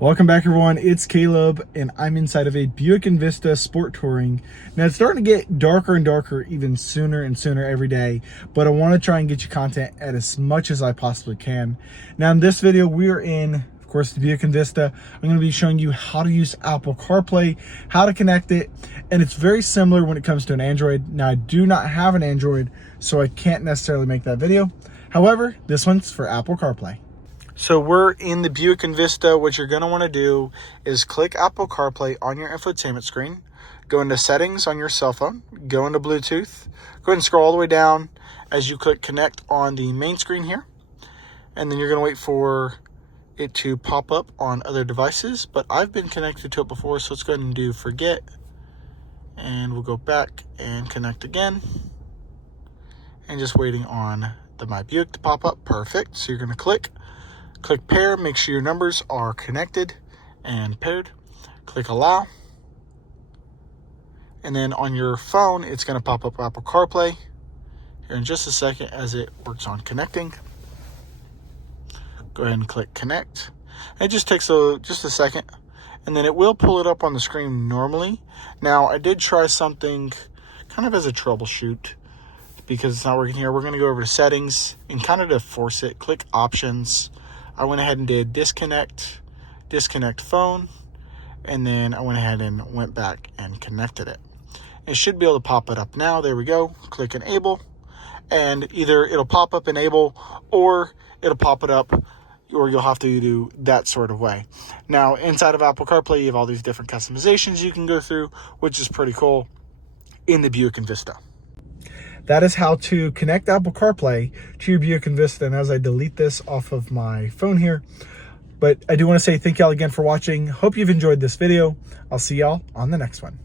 Welcome back, everyone. It's Caleb, and I'm inside of a Buick Envista Sport Touring. Now, it's starting to get darker and darker even sooner and sooner every day, but I want to try and get you content at as much as I possibly can. Now, in this video, we are in, of course, the Buick Envista. I'm going to be showing you how to use Apple CarPlay, how to connect it, and it's very similar when it comes to an Android. Now, I do not have an Android, so I can't necessarily make that video. However, this one's for Apple CarPlay. So we're in the Buick Envista. What you're going to want to do is click Apple CarPlay on your infotainment screen, go into settings on your cell phone, go into Bluetooth, go ahead and scroll all the way down as you click connect on the main screen here. And then you're going to wait for it to pop up on other devices, but I've been connected to it before, so let's go ahead and do forget. And we'll go back and connect again. And just waiting on the My Buick to pop up. Perfect. So you're going to click pair, make sure your numbers are connected and paired. Click allow. And then on your phone, it's going to pop up Apple CarPlay here in just a second as it works on connecting. Go ahead and click connect. It just takes just a second, and then it will pull it up on the screen normally. Now, I did try something kind of as a troubleshoot because it's not working here. We're going to go over to settings and kind of to force it, click options. I went ahead and did disconnect phone, and then I went ahead and went back and connected it. It should be able to pop it up now. There we go. Click enable, and either it'll pop up enable or it'll pop it up, or you'll have to do that sort of way. Now, inside of Apple CarPlay, you have all these different customizations you can go through, which is pretty cool in the Buick Envista. That is how to connect Apple CarPlay to your Buick Envista. And as I delete this off of my phone here, but I do want to say thank y'all again for watching. Hope you've enjoyed this video. I'll see y'all on the next one.